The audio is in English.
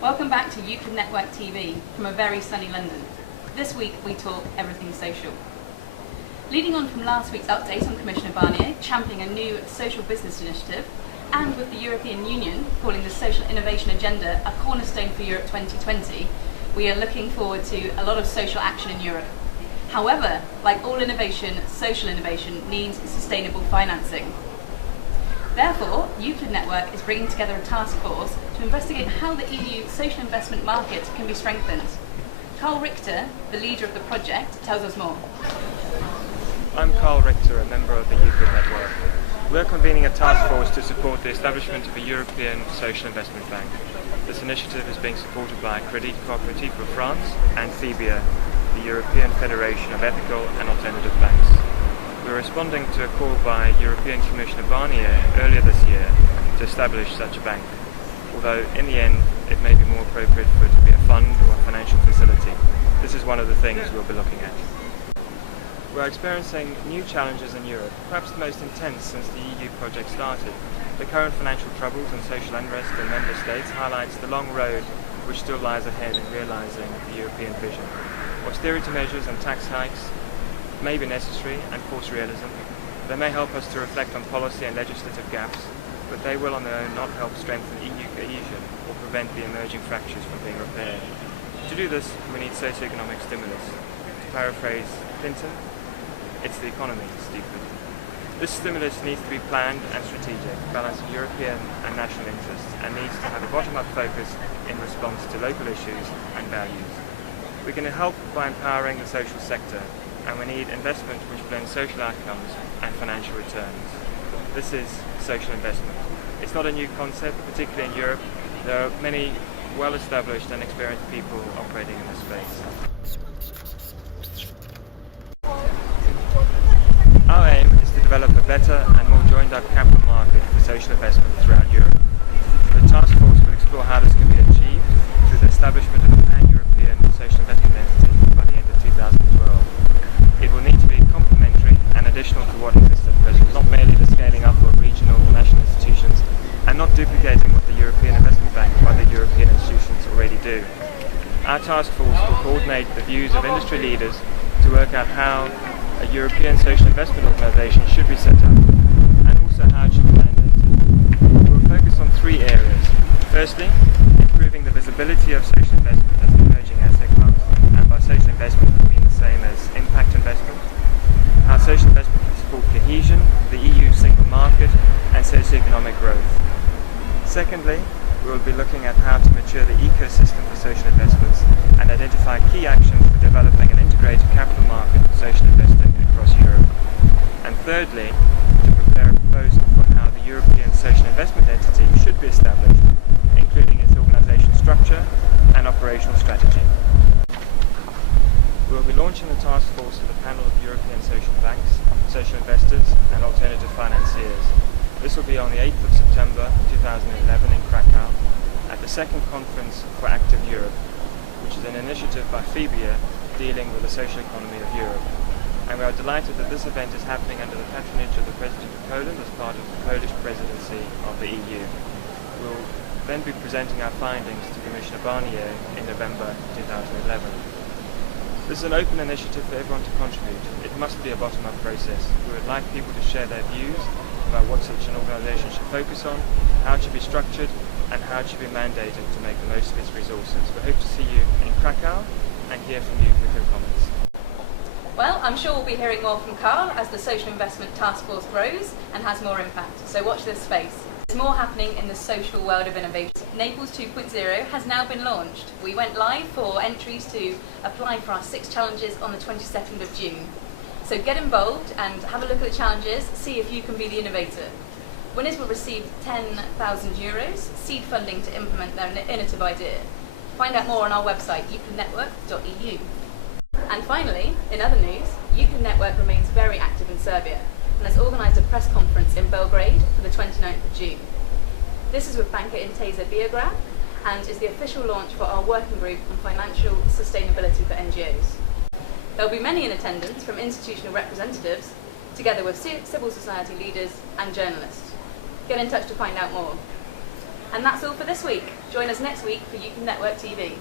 Welcome back to Euclid Network TV from a very sunny London. This week we talk everything social. Leading on from last week's update on Commissioner Barnier championing a new social business initiative, and with the European Union calling the Social Innovation Agenda a cornerstone for Europe 2020, we are looking forward to a lot of social action in Europe. However, like all innovation, social innovation needs sustainable financing. Therefore, Euclid Network is bringing together a task force to investigate how the EU social investment market can be strengthened. Karl Richter, the leader of the project, tells us more. I'm Karl Richter, a member of the Euclid Network. We're convening a task force to support the establishment of a European Social Investment Bank. This initiative is being supported by Crédit Coopératif for France and Serbia, the European Federation of Ethical and Alternative Banks. We're responding to a call by European Commissioner Barnier earlier this year to establish such a bank, although in the end it may be more appropriate for it to be a fund or a financial facility. This is one of the things we'll be looking at. We're experiencing new challenges in Europe, perhaps the most intense since the EU project started. The current financial troubles and social unrest in member states highlights the long road which still lies ahead in realising the European vision. Austerity measures and tax hikes may be necessary and force realism. They may help us to reflect on policy and legislative gaps, but they will on their own not help strengthen EU cohesion or prevent the emerging fractures from being repaired. To do this, we need socio-economic stimulus. To paraphrase Clinton, it's the economy, stupid. This stimulus needs to be planned and strategic, balancing European and national interests, and needs to have a bottom-up focus in response to local issues and values. We can help by empowering the social sector, and we need investment which blends social outcomes and financial returns. This is social investment. It's not a new concept, particularly in Europe. There are many well-established and experienced people operating in this space. Our aim is to develop a better and more joined-up capital market for social investment throughout Europe. The task force will explore how this can be achieved through the establishment of a pan-European social investment entity by the end of 2012. It will need to be complementary and additional to what exists at present, not merely the scaling up of regional or national institutions, and not duplicating what the European Investment Bank or other European institutions already do. Our task force will coordinate the views of industry leaders to work out how a European social investment organisation should be set up, and also how it should be mandated. We will focus on three areas. Firstly, improving the visibility of social investment as an emerging asset class, and by social investment we mean the same as impact investment. How social investment can support cohesion, the EU single market, and socio-economic growth. Secondly, we will be looking at how to mature the ecosystem for social investments and identify key actions for developing an integrated capital market for social investing across Europe. And thirdly, to prepare a proposal for how the European Social Investment Entity should be established, including its organisation structure and operational strategy. We will be launching a task force with a panel of European social banks, social investors and alternative financiers. This will be on the 8th of September 2011 in Krakow at the second conference for Active Europe, which is an initiative by FIBIA dealing with the social economy of Europe. And we are delighted that this event is happening under the patronage of the President of Poland as part of the Polish presidency of the EU. We will then be presenting our findings to Commissioner Barnier in November 2011. This is an open initiative for everyone to contribute. It must be a bottom-up process. We would like people to share their views about what such an organisation should focus on, how it should be structured, and how it should be mandated to make the most of its resources. We hope to see you in Krakow and hear from you with your comments. Well, I'm sure we'll be hearing more from Karl as the Social Investment Task Force grows and has more impact, so watch this space. There's more happening in the social world of innovation. Naples 2.0 has now been launched. We went live for entries to apply for our 6 challenges on the 22nd of June. So get involved and have a look at the challenges, see if you can be the innovator. Winners will receive €10,000 seed funding to implement their innovative idea. Find out more on our website, euclidnetwork.eu. And finally, in other news, Euclid Network remains very active in Serbia and has organised a press conference in Belgrade for the 29th of June. This is with banker Intesa Biograd and is the official launch for our working group on financial sustainability for NGOs. There will be many in attendance from institutional representatives, together with civil society leaders and journalists. Get in touch to find out more. And that's all for this week. Join us next week for Euclid Network TV.